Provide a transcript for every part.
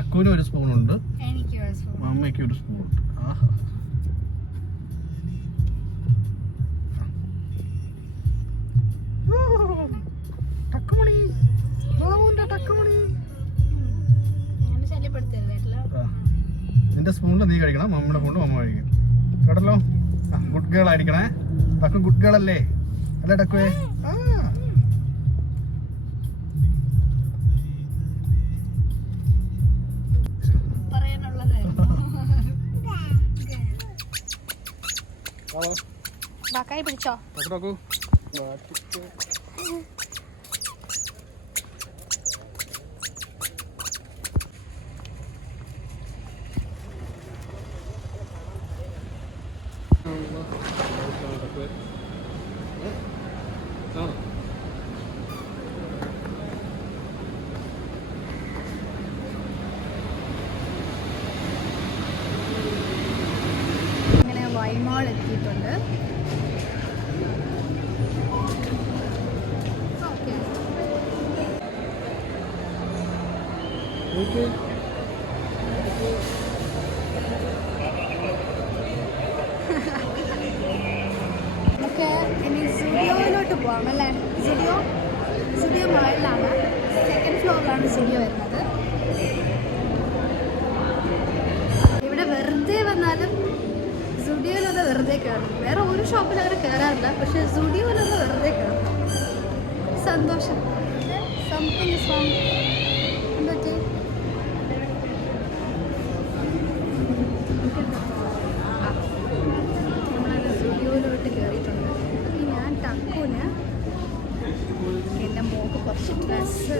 ടക്കുവിന് ഒരു സ്പൂണുണ്ട്, മമ്മയ്ക്ക് ഒരു സ്പൂണുണ്ട്. ആഹാ, ടക്കുമണി, മാമൂന്റെ ടക്കുമണി. നിന്റെ സ്പൂണിൽ നീ കഴിക്കണം, മമ്മിയുടെ സ്പൂണിൽ മമ്മ കഴിക്കും കേട്ടല്ലോ. ഗുഡ് ഗേൾ ആയിരിക്കണേ. ടക്കു ഗുഡ് ഗേൾ അല്ലേ? അല്ലേ ടക്കുവേ? കൈ പിടിച്ചോ. ഇങ്ങനെ വൈമാൾ എത്തിയിട്ടുണ്ട്. നമുക്ക് ഇനി സ്റ്റുഡിയോയിലോട്ട് പോകാം അല്ലേ? സ്റ്റുഡിയോ മുകളിലാണ്, സെക്കൻഡ് ഫ്ലോറിലാണ് സ്റ്റുഡിയോ വരുന്നത്. ഇവിടെ വെറുതെ വന്നാലും സ്റ്റുഡിയോയിലൊന്ന് വെറുതെ കയറും. വേറെ ഒരു ഷോപ്പിൽ അങ്ങനെ കയറാറില്ല, പക്ഷെ സ്റ്റുഡിയോയിലൊന്ന് വെറുതെ കയറും. സന്തോഷം. Something is wrong. എന്തൊക്കെ നമ്മളത് സ്റ്റുഡിയോയിലോട്ട് കയറിയിട്ടുണ്ട്. ഞാൻ ടക്കുവിന് എൻ്റെ മോക്ക് കുറച്ച് ഡ്രസ്സ്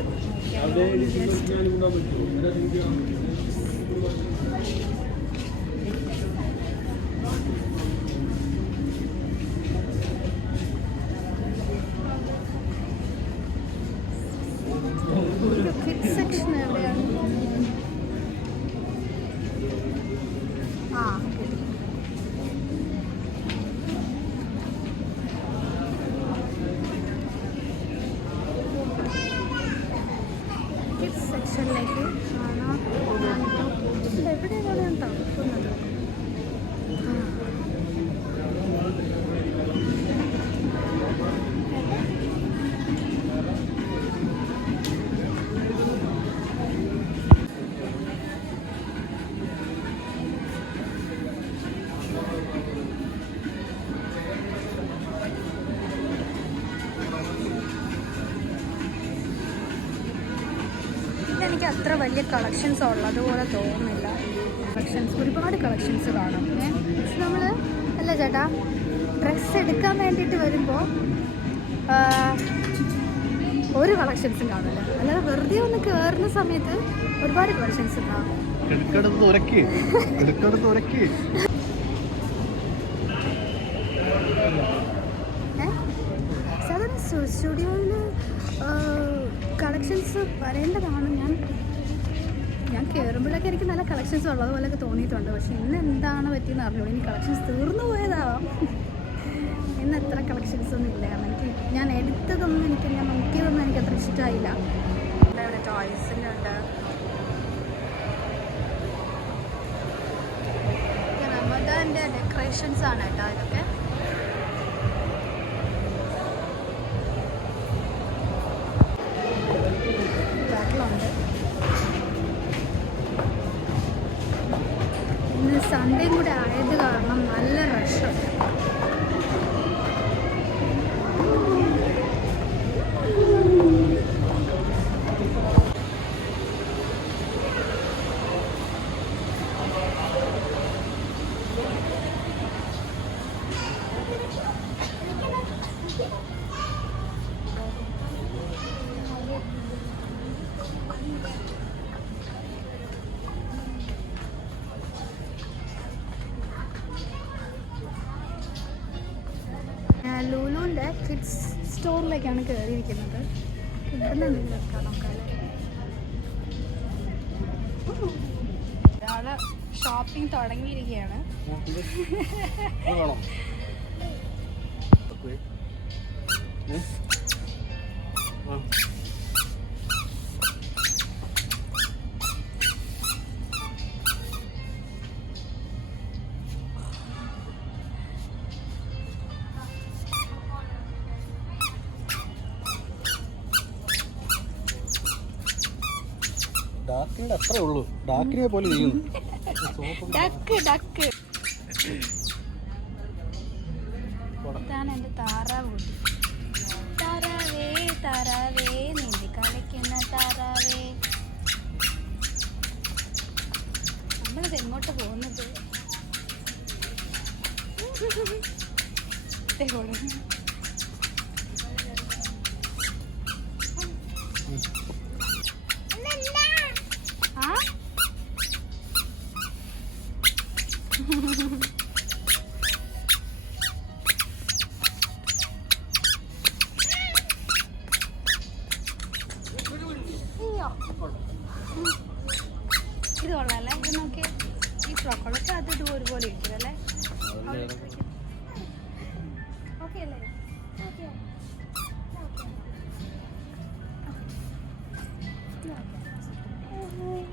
കിഡ്സ് സെക്ഷൻ എവിടെയാണ്? കിഡ്സ് സെക്ഷനിലേക്ക് എവിടെയാണ് ഞാൻ തണുക്കുന്നത്? എനിക്ക് അത്ര വലിയ കളക്ഷൻസ് ഉള്ളതുപോലെ തോന്നുന്നില്ല. ഒരുപാട് കളക്ഷൻസ് കാണും. പക്ഷെ നമ്മൾ അല്ല ചേട്ടാ, ഡ്രസ്സ് എടുക്കാൻ വേണ്ടിയിട്ട് വരുമ്പോൾ ഒരു കളക്ഷൻസും കാണില്ല. അല്ലാതെ വെറുതെ ഒന്ന് കയറുന്ന സമയത്ത് ഒരുപാട് കളക്ഷൻസ് കാണും. സാധാരണ സ്റ്റുഡിയോയിൽ കളക്ഷൻസ് വരേണ്ടതാണ്. ഞാൻ കയറുമ്പോഴൊക്കെ എനിക്ക് നല്ല കളക്ഷൻസ് ഉള്ളതുപോലെയൊക്കെ തോന്നിയിട്ടുണ്ട്. പക്ഷെ ഇന്ന് എന്താണ് പറ്റിയെന്ന് അറിഞ്ഞോളൂ. ഇനി കളക്ഷൻസ് തീർന്നു പോയതാവാം. ഇന്ന് എത്ര കളക്ഷൻസ് ഒന്നും ഇല്ല. ഞാൻ എടുത്തതൊന്നും ഞാൻ നോക്കിയതൊന്നും എനിക്ക് അത്ര ഇഷ്ടമായില്ല. ഇവിടെ ടോയ്സിൻ്റെ ഉണ്ട്. റമദാൻ്റെ ഡെക്കറേഷൻസ് ആണ് കേട്ടോ ഇതൊക്കെ. ഇന്ന് സൺഡേയും കൂടെ ആയത് കാരണം നല്ല റഷുണ്ട്. ലുലുവിൻ്റെ കിഡ്സ് സ്റ്റോറിലേക്കാണ് കയറിയിരിക്കുന്നത്. ഇവിടുന്ന് എന്തെങ്കിലും വെക്കാം നോക്കാല്ലേ. ഒരാള് ഷോപ്പിംഗ് തുടങ്ങിയിരിക്കുകയാണ്. Yes. ഡാക്കിയുടെ അത്രേ ഉള്ളൂ. ഡാക്കിനെ പോലെ ചെയ്യുന്നു. Duck duck. ഇതാണ് എൻ്റെ താറാവ് കുട്ടി. താറാവേ താറാവേ നീന്തി കളിക്കുന്ന താറാവേ. നമ്മളിത് എങ്ങോട്ട് പോകുന്നത്? ആ ഇത് കൊള്ളാല്ലേ? ഇത് നോക്കിയേ, ഈ ഫ്രോക്കുകളൊക്കെ അത് ഇത് ഒരുപോലെ ഇരിക്കും അല്ലേ? ഓക്കെ അല്ലേ?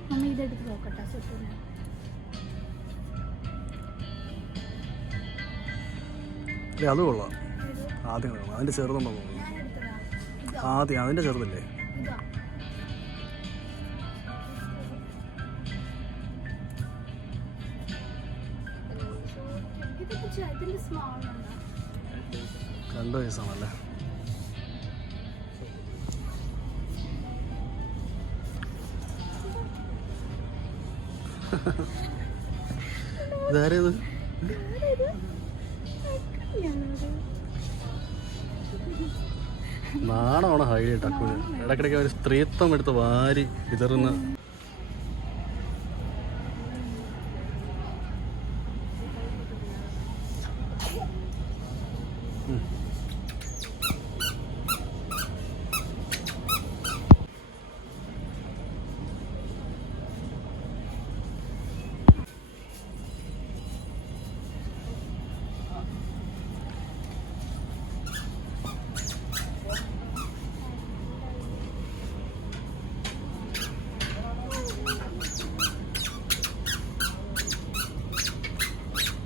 മമ്മ ഇതെടുത്ത് നോക്കട്ടെ. സുറ്റുന്ന അത് കൊള്ളാം. ആദ്യം അതിന്റെ ചെറുതുണ്ടോ? ആദ്യം അതിന്റെ ചെറുതല്ലേ? രണ്ട് വയസ്സാണല്ലേ? ഇതാരേത്? നാണമാണ് ഹൈലൈറ്റ് അക്കുന്. ഇടയ്ക്കിടയ്ക്ക് ഒരു സ്ത്രീത്വം എടുത്ത് വാരി വിതറുന്ന.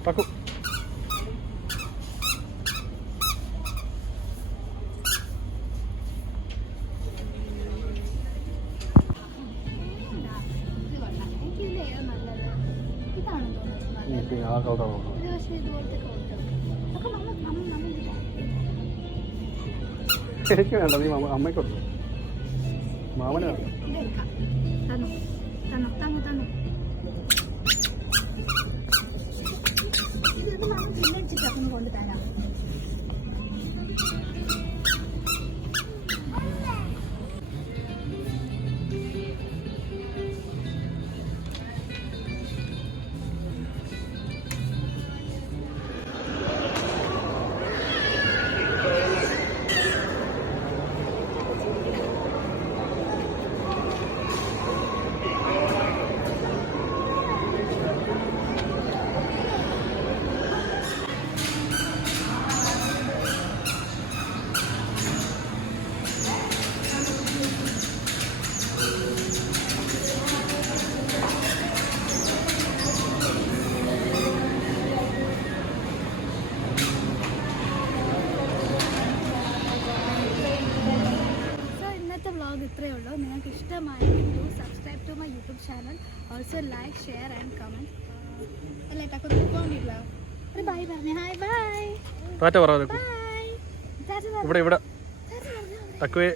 Paku. എനിക്ക് വേണ്ട, നീ അമ്മയ്ക്കൊട്ടു. മാമന് വേണ്ട. കൊണ്ട് തരാം. ഇത്രയേ ഉള്ളൂ. നിങ്ങൾക്ക് ഇഷ്ടമായെങ്കിൽ do subscribe to my YouTube channel. Also like, share and comment. അല്ലേ ടക്കൊക്കെ പോകണ്ടില്ല? ഒരു ബൈ പറഞ്ഞേ. Hi bye. ടാറ്റ പറ. ബൈ. ഇവിടെ ഇവിടെ ടക്കുവേ.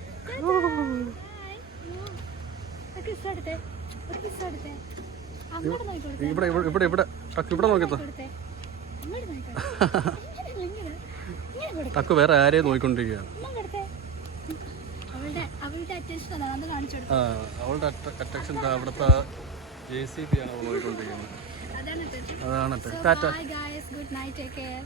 ഇവിടെ ഇവിടെ ഇവിടെ ടക്ക് ഇവിടെ നോക്കിത്തോ. ടക്ക് വേറെ ആരെയും നോക്കിക്കൊണ്ടിരിക്കുകയാണ്. അവളുടെ അറ്റൻഷൻ അവിടുത്തെ JCB ആണ് അവൾ നോക്കിക്കൊണ്ടിരിക്കുന്നത്. അതാണ് Tata. Good night, take care.